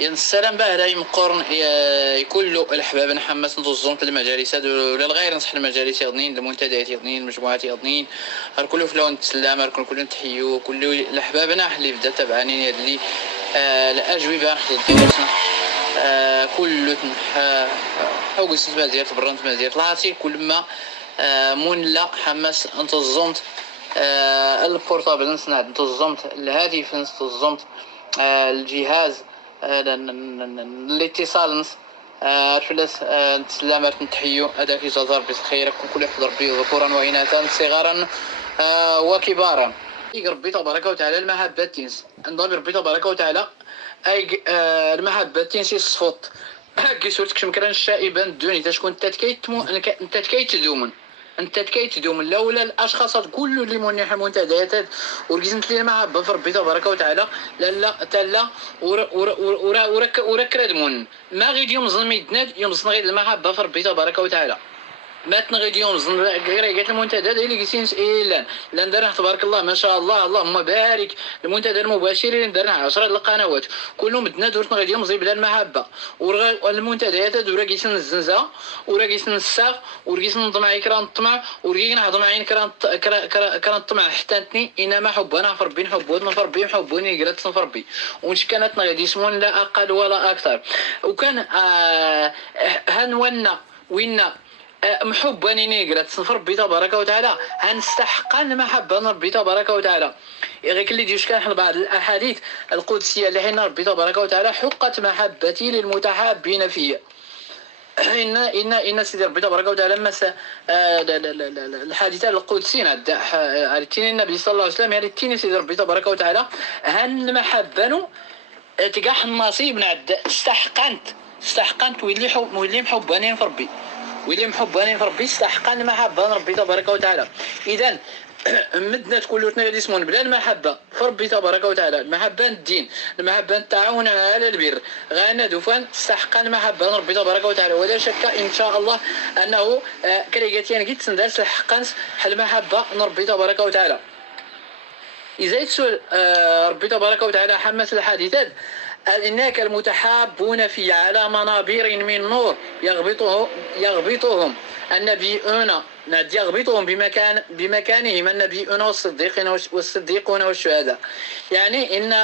السلام باهلا مقرن كل الأحباب نحمس نتوزون المجالس ولا الغير نصح المجالس يضنين المنتديات يضنين المجموعات يضنين كل فلون تسلام كل تحيو كل الأحباب اللي بدا تبعاني اللي الأجوبة كل حوق اسمها ديال البرنت ما ديال العاصي كل ما مون حماس انتظمت البورتابل نصنع انتظمت الهاتف انتظمت الجهاز الاتصال فلاس تسلامات نتحيو هذاك يجازر بخير كل يحضر به ذكورا وإناثا صغارا وكبارا. ربي تبارك وتعالى المحبة تنس نضرب ربي تبارك وتعالى اي المحبة تنس الصفوت كي صورتك شمكران الشائبان الدوني تشكون انت تكيتدومن انت تكيتدومن لولا الاشخاص كل اللي منيح منتديات وركزت لي المحبة في ربي تبارك وتعالى لا تلا ورك ردمون ما غير يوم ظلم يدناد يوم ظلم غير المحبة في ربي تبارك وتعالى ما تنغيد يوم ظن قالت المنتدى اللي قيسين الا لان درنا تبارك الله ما شاء الله اللهم بارك المنتدى المباشر اللي درنا 10 القنوات كلهم بدنا دورت نغيد يوم زي بلا المحبه والمنتديات دورا قيسين الزنزه ورا قيسين الساق ورقيسين نطمع كرا نطمع ورقينا نهضم عين كرا نطمع حتى نتني انما حبنا في ربي نحبونا في ربي نحبوني قالت في ربي ونش كانت نغيد يسمون لا اقل ولا اكثر وكان هنونا وينا محباني قالت صنف ربي تبارك وتعالى هنستحق المحبة ربي تبارك وتعالى غير اللي ديوش كان بعض الاحاديث القدسيه اللي حين ربي تبارك وتعالى حقت محبتي للمتحابين فيا ان سيدي ربي تبارك وتعالى لما الحادثه القدسيه عرفتيني النبي صلى الله عليه وسلم عرفتيني سيدي ربي تبارك وتعالى هن المحبه تقاح النصيب نعد استحقنت واللي محبانين في ربي واللي محبانين في ربي استحقن المحبه ربي تبارك وتعالى. اذا مدنا تقولوا غادي يسمون بلا المحبه في ربي تبارك وتعالى المحبه الدين المحبه التعاون على البر غانا دوفان استحقن المحبه ربي تبارك وتعالى ولا شك ان شاء الله انه كريغاتيان كي تسندال استحقن المحبه ربي تبارك وتعالى. اذا يتسول ربي تبارك وتعالى حمس الحادثات إنك المتحابون في على منابر من نور يغبطهم النبيون يغبطهم بمكانهم النبيون والصديقون والشهداء. يعني إن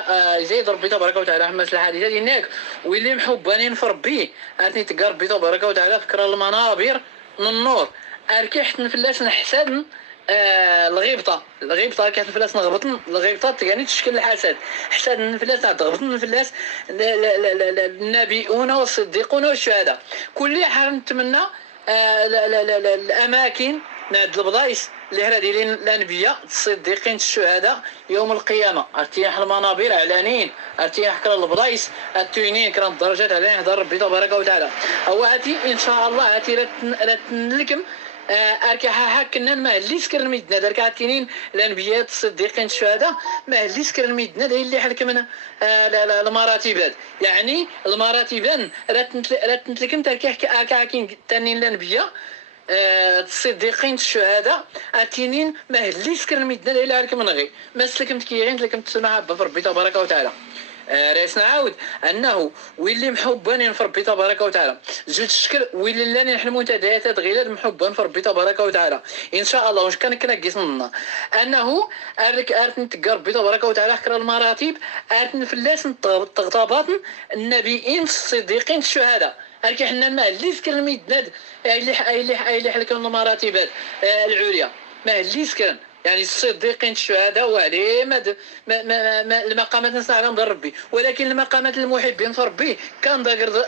زيد ربي تبارك وتعالى حمس الحادثات إنك واللي محبانين في ربي أتني تقار ربي تبارك وتعالى فكر المنابر من النور أركحت نفلاس نحسن الغيبطه كانت الفلاس نغبطن الغيبطه يعني تشكل الحسد حسد الفلاس تغبطن الفلاس النبيون والصديقون والشهداء كل حال نتمنى الاماكن نعد البضايس اللي هنا دايرين الانبياء الصديقين الشهداء يوم القيامه ارتياح المنابر علانين ارتياح كرا البضايس التوينين كرا الدرجات علانين هذا ربي تبارك وتعالى او هاتي ان شاء الله هاتي لكم اركحها كنا ما اللي سكر الميدنا درك عتينين الانبياء الصديقين الشهداء ما اللي سكر الميدنا دا اللي حلك من المراتبات يعني المراتبان رات لكم تركح كاكين تانين الانبياء الصديقين الشهداء اتينين ما اللي سكر الميدنا دا اللي حلك من غير ما سلكم تكيغين لكم تسمع بربي تبارك وتعالى. رئيس نعاود انه واللي محبانين في ربي تبارك وتعالى زوج الشكل واللي لاني نحن منتديات غير محبان في ربي تبارك وتعالى ان شاء الله واش كان كنقيس لنا انه نتقى ربي تبارك وتعالى حكر المراتب فلاس تغطابات النبيين الصديقين الشهداء هلك حنا ما اللي سكر الميدناد اللي حلك المراتبات العليا ما اللي سكر يعني الصديقين الشهداء وعليه ما المقامات نسمع لهم ربي ولكن المقامات المحبين في ربي كان ذاكر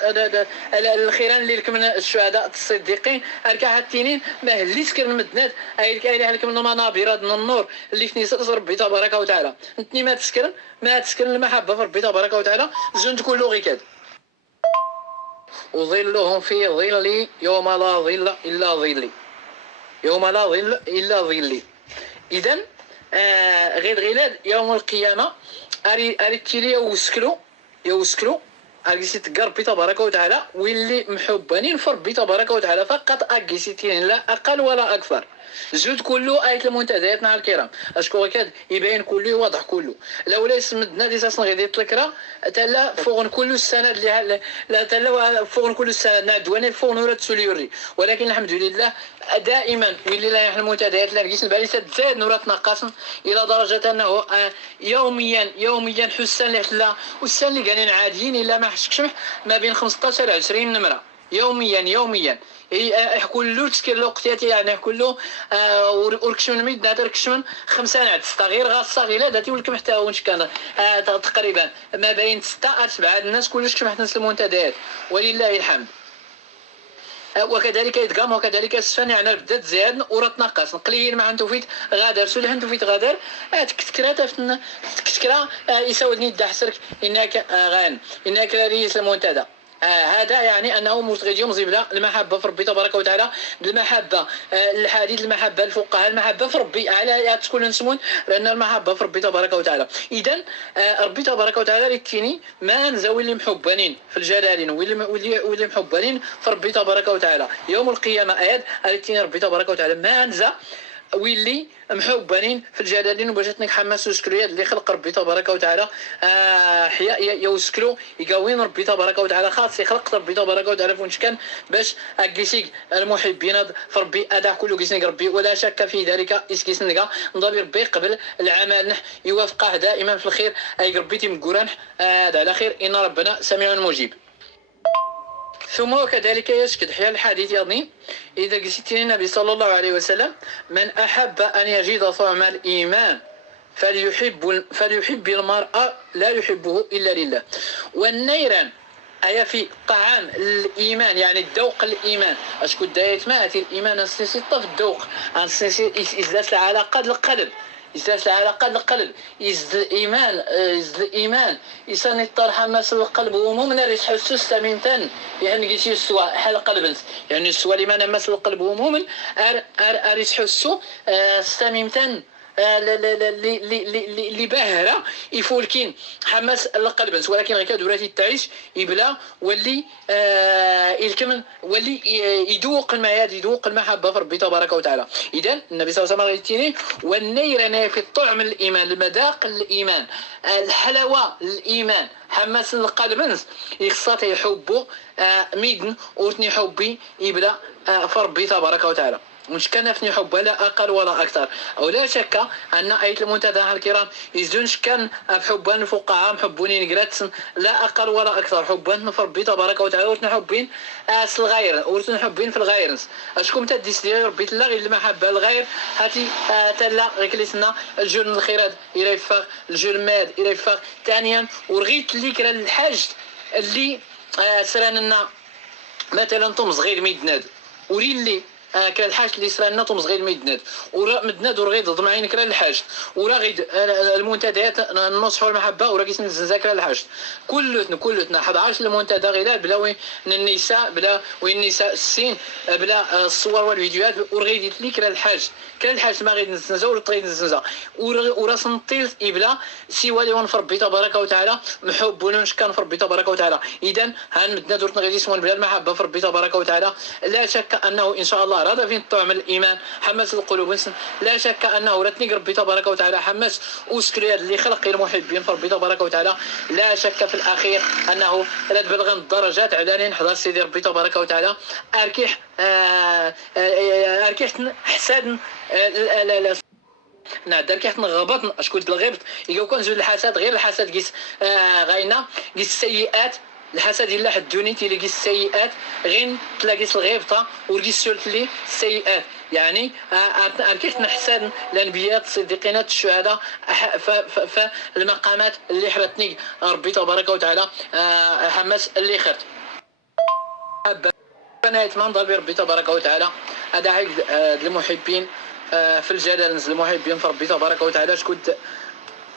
الخيران اللي لكم من الشهداء الصديقين اركع التنين ما اللي سكر المدنات اي لكم من المنابر من النور اللي في نيسان ربي تبارك وتعالى انتني ما تسكر المحبه في ربي تبارك وتعالى زون تكون له غير كذا وظلهم في ظلي يوم لا ظل الا ظلي يوم لا ظل الا ظلي. إذن غير غلاد يوم القيامة أريتيلي يوسكلو أريسيت ربي تبارك وتعالى واللي محبانين في ربي تبارك وتعالى فقط أجيسيتين لا أقل ولا أكثر. زود كله آية المنتدياتنا الكرام أشكو كاد يبين كله واضح كله لولا سمدنا دي ساسن غير التكرا تلا فوق كل السنة اللي لا تلا فوق كل السنة نادواني فوق نورة سوليوري ولكن الحمد لله دائما واللي لا يحل المنتديات لا نقيس البالي تزاد نورة نقص إلى درجة أنه يوميا حسن لحلا والسن اللي قاعدين عاديين إلا ما حشكش ما بين 15 ل 20 نمرة يوميا كله تسكر له قتياتي يعني كله وركشمن ميد نادر كشمن 5 نعت 6 غير غاصة غير داتي ولكم حتى ونش كان تقريبا ما بين 6 7 الناس كلش كم حتى نسلموا المنتديات ولله الحمد. وكذلك يتقام وكذلك السفن يعني بدات زاد ورا تنقص قليل ما عنده فيت غادر سول عنده فيت غادر تكتكرا يسودني دحسرك انك غان انك رئيس المنتدى. هذا يعني انه متغير زبله المحبه في ربي تبارك وتعالى المحبه الحديث المحبه الفقهاء المحبه في ربي على تكون نسمون لان المحبه في ربي تبارك وتعالى. اذا ربي تبارك وتعالى لكيني ما نزوي اللي محبانين في الجلالين واللي محبانين في ربي تبارك وتعالى يوم القيامه ايات التي ربي تبارك وتعالى ما نزا ويلي محبانين في الجلالين وباجتنك حماس وسكريات اللي خلق ربي تبارك وتعالى حياء يوسكرو يقاوين ربي تبارك وتعالى خاص يخلق ربي تبارك وتعالى فونش كان باش اكيسيك المحبين في ربي ادع كله كيسنك ربي ولا شك في ذلك اسكيسنك نضرب ربي قبل العمل نح يوافقه دائما في الخير اي ربي تيمكوران على خير ان ربنا سميع مجيب. ثم وكذلك يسكت حيال الحديث يضني إذا قلت النبي صلى الله عليه وسلم من أحب أن يجد طعم الإيمان فليحب المرأة لا يحبه إلا لله. والنيران أي في طعام الإيمان يعني الذوق الإيمان أشكو دايت ما الإيمان السيسي في الذوق السيسي إزداد العلاقة القلب يزداد العلاقة القلب يزد الإيمان يسان الطرح مس القلب ومؤمن ريس حسوس تمنتن يعني قيسي السوا حال قلب يعني السوا لمن مس القلب ومؤمن ريس حسو استمنتن اللي باهرة يفولكين حماس القلب ولكن غير دوراتي التعيش يبلا واللي الكمن واللي يذوق المياد يذوق المحبة في ربي تبارك وتعالى. إذا النبي صلى الله عليه وسلم قال والنيران في الطعم الإيمان المذاق الإيمان الحلاوة الإيمان حماس القلب يخصات يحبه ميدن ورتني حبي يبلا في ربي تبارك وتعالى مش كان في حب لا أقل ولا أكثر. أو لا شك أن أية المنتدى الكرام يزدونش كان حبان فقهاء محبوني نقراتسن لا أقل ولا أكثر حبان في ربي تبارك وتعالى ورتنا حبين الغير ورتنا حبين في الغير أشكم تديس ديال ربي تلا غير المحبة الغير هاتي تلا غيكليسنا الجن الخيرات إلى يفاق الجن الماد إلى يفاق ثانيا ورغيت اللي كرا الحاج اللي سراننا مثلا طم صغير ميدناد وري اللي كان الحاج اللي صرالنا طمز غير مدناد ورا مدناد ورغيد ضمعين كرا الحاج ورا غيد المنتديات النصح والمحبه ورا كيس نزاكر الحاج كلتنا 11 المنتدى غير بلا وين النساء بلا وين النساء السين بلا الصور والفيديوهات ورغيد لي كرا الحاج ما غير نزنزا ولا طريق نزنزا ورا سنطيل يبلا سوى لي في ربي تبارك وتعالى محبون كان في ربي تبارك وتعالى. اذا هان مدناد ورتنا غير يسمون بلا المحبه في ربي تبارك وتعالى لا شك انه ان شاء الله هذا فين طعم الايمان حماس القلوب لا شك انه رتني ربي تبارك وتعالى حماس وسكريات اللي خلق المحبين في ربي تبارك وتعالى لا شك في الاخير انه لا تبلغ الدرجات على نحضر سيدي ربي تبارك وتعالى اركيح حساد نادر كيحنا غبط اشكون الغبط يقول كون زول الحسد غير الحسد قيس غاينا قيس السيئات الحسد الا حدوني تيلي قيس السيئات غير تلاقي الغيبطه ورقيس سولت لي السيئات يعني كيف نحسن الانبياء الصديقين الشهداء فالمقامات اللي حرتني ربي تبارك وتعالى حماس اللي خرت انا يتمنى ربي تبارك وتعالى هذا المحبين في الجلال نزل المحبين في ربي تبارك وتعالى شكون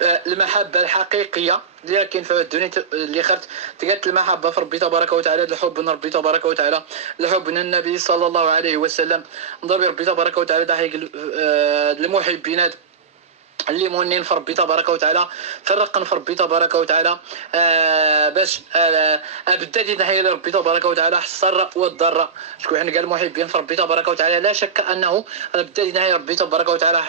المحبه الحقيقيه اللي كاين في الدنيا اللي خرت تقات المحبه في ربي تبارك وتعالى الحب من ربي تبارك وتعالى الحب من النبي صلى الله عليه وسلم نضرب ربي تبارك وتعالى ضحك المحبين اللي مونين في ربي تبارك وتعالى، فرقن في ربي تبارك وتعالى، باش بالذات نحيي لربي تبارك وتعالى السر والضر. شكون حنا كاع المحبين في ربي تبارك وتعالى لا شك انه بالذات نحيي ربي تبارك وتعالى